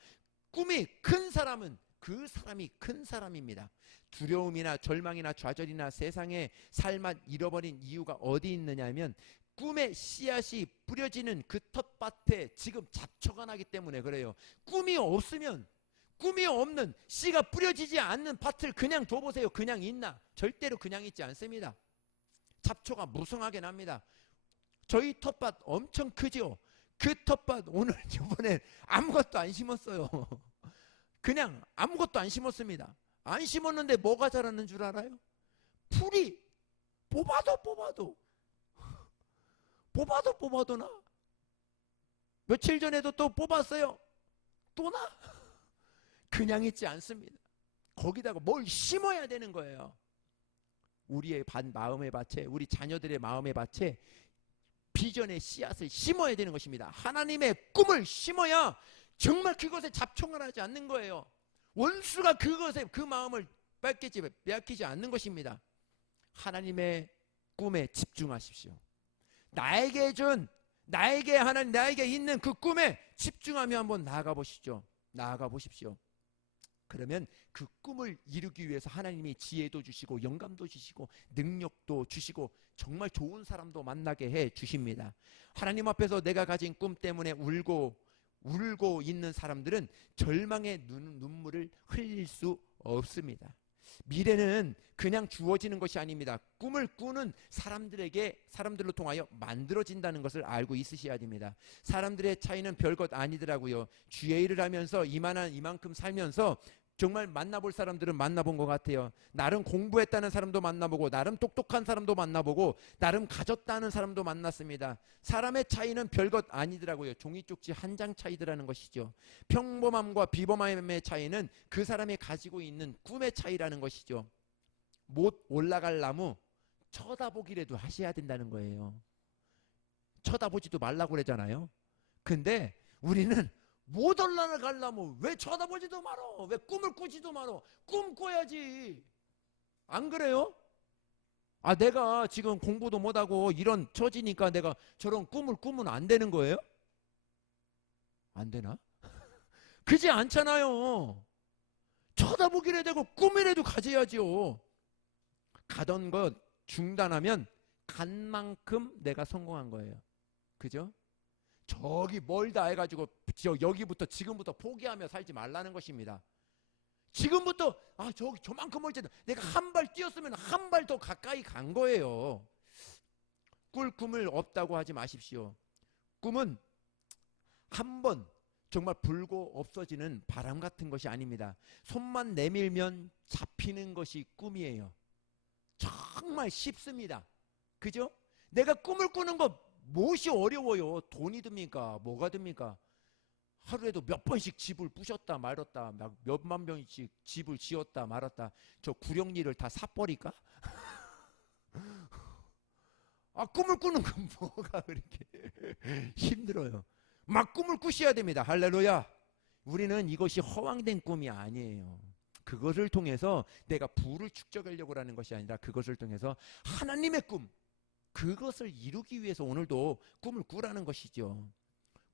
꿈이 큰 사람은 그 사람이 큰 사람입니다. 두려움이나 절망이나 좌절이나 세상의 삶을 잃어버린 이유가 어디 있느냐면, 꿈의 씨앗이 뿌려지는 그 텃밭에 지금 잡초가 나기 때문에 그래요. 꿈이 없으면 꿈이 없는, 씨가 뿌려지지 않는 밭을 그냥 둬보세요. 그냥 있나? 절대로 그냥 있지 않습니다. 잡초가 무성하게 납니다. 저희 텃밭 엄청 크죠? 그 텃밭 오늘 이번에 아무것도 안 심었어요. 그냥 아무것도 안 심었습니다. 안 심었는데 뭐가 자라는 줄 알아요? 풀이 뽑아도 나. 며칠 전에도 또 뽑았어요. 또 나. 그냥 있지 않습니다. 거기다가 뭘 심어야 되는 거예요. 우리의 마음의 밭에, 우리 자녀들의 마음의 밭에 비전의 씨앗을 심어야 되는 것입니다. 하나님의 꿈을 심어야 정말 그것에 잡종을 하지 않는 거예요. 원수가 그것에 그 마음을 빼앗기지 않는 것입니다. 하나님의 꿈에 집중하십시오. 나에게 있는 그 꿈에 집중하며 한번 나아가 보십시오. 그러면 그 꿈을 이루기 위해서 하나님이 지혜도 주시고 영감도 주시고 능력도 주시고 정말 좋은 사람도 만나게 해 주십니다. 하나님 앞에서 내가 가진 꿈 때문에 울고 있는 사람들은 절망의 눈물을 흘릴 수 없습니다. 미래는 그냥 주어지는 것이 아닙니다. 꿈을 꾸는 사람들로 통하여 만들어진다는 것을 알고 있으셔야 됩니다. 사람들의 차이는 별것 아니더라고요. 주의 일을 하면서 이만큼 살면서 정말 만나볼 사람들은 만나본 것 같아요. 나름 공부했다는 사람도 만나보고 나름 똑똑한 사람도 만나보고 나름 가졌다는 사람도 만났습니다. 사람의 차이는 별것 아니더라고요. 종이 쪽지 한 장 차이더라는 것이죠. 평범함과 비범함의 차이는 그 사람이 가지고 있는 꿈의 차이라는 것이죠. 못 올라갈 나무 쳐다보기라도 하셔야 된다는 거예요. 쳐다보지도 말라고 그러잖아요. 근데 우리는 못 올라가려면 왜 쳐다보지도 말어? 왜 꿈을 꾸지도 말어? 꿈 꿔야지. 안 그래요? 내가 지금 공부도 못하고 이런 처지니까 내가 저런 꿈을 꾸면 안 되는 거예요? 안 되나? 그지 않잖아요. 쳐다보기라도 되고 꿈이라도 가져야죠. 가던 것 중단하면 간 만큼 내가 성공한 거예요. 그죠? 저기 멀다 해가지고 여기부터 지금부터 포기하며 살지 말라는 것입니다. 지금부터 저기 저만큼 멀지 내가 한 발 뛰었으면 한 발 더 가까이 간 거예요. 꿀 꿈을 없다고 하지 마십시오. 꿈은 한 번 정말 불고 없어지는 바람 같은 것이 아닙니다. 손만 내밀면 잡히는 것이 꿈이에요. 정말 쉽습니다. 그죠? 내가 꿈을 꾸는 것 무엇이 어려워요? 돈이 듭니까? 뭐가 듭니까? 하루에도 몇 번씩 집을 부셨다 말았다, 몇만 번씩 집을 지었다 말았다. 저 구령리를 다 사버릴까? 꿈을 꾸는 건 뭐가 그렇게 힘들어요. 막 꿈을 꾸셔야 됩니다. 할렐루야. 우리는 이것이 허황된 꿈이 아니에요. 그것을 통해서 내가 부를 축적하려고 하는 것이 아니라 그것을 통해서 하나님의 꿈, 그것을 이루기 위해서 오늘도 꿈을 꾸라는 것이죠.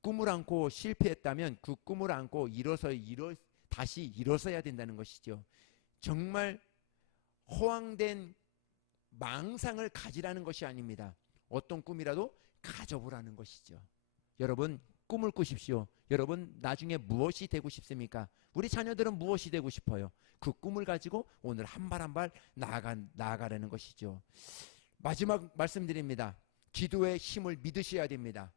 꿈을 안고 실패했다면 그 꿈을 안고 다시 일어서야 된다는 것이죠. 정말 허황된 망상을 가지라는 것이 아닙니다. 어떤 꿈이라도 가져보라는 것이죠. 여러분 꿈을 꾸십시오. 여러분 나중에 무엇이 되고 싶습니까? 우리 자녀들은 무엇이 되고 싶어요? 그 꿈을 가지고 오늘 한 발 한 발 나아가라는 것이죠. 마지막 말씀드립니다. 기도의 힘을 믿으셔야 됩니다.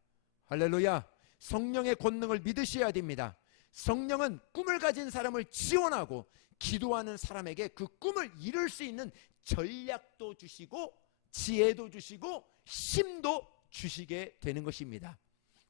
할렐루야. 성령의 권능을 믿으셔야 됩니다. 성령은 꿈을 가진 사람을 지원하고 기도하는 사람에게 그 꿈을 이룰 수 있는 전략도 주시고 지혜도 주시고 힘도 주시게 되는 것입니다.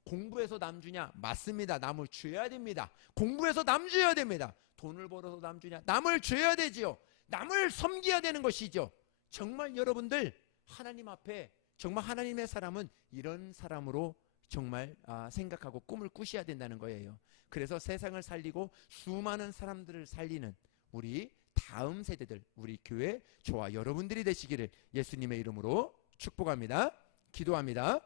공부해서 남 주냐? 맞습니다. 남을 줘야 됩니다. 공부해서 남 줘야 됩니다. 돈을 벌어서 남 주냐? 남을 줘야 되지요. 남을 섬겨야 되는 것이죠. 정말 여러분들 하나님 앞에 정말 하나님의 사람은 이런 사람으로 정말 생각하고 꿈을 꾸셔야 된다는 거예요. 그래서 세상을 살리고 수많은 사람들을 살리는 우리 다음 세대들, 우리 교회 저와 여러분들이 되시기를 예수님의 이름으로 축복합니다. 기도합니다.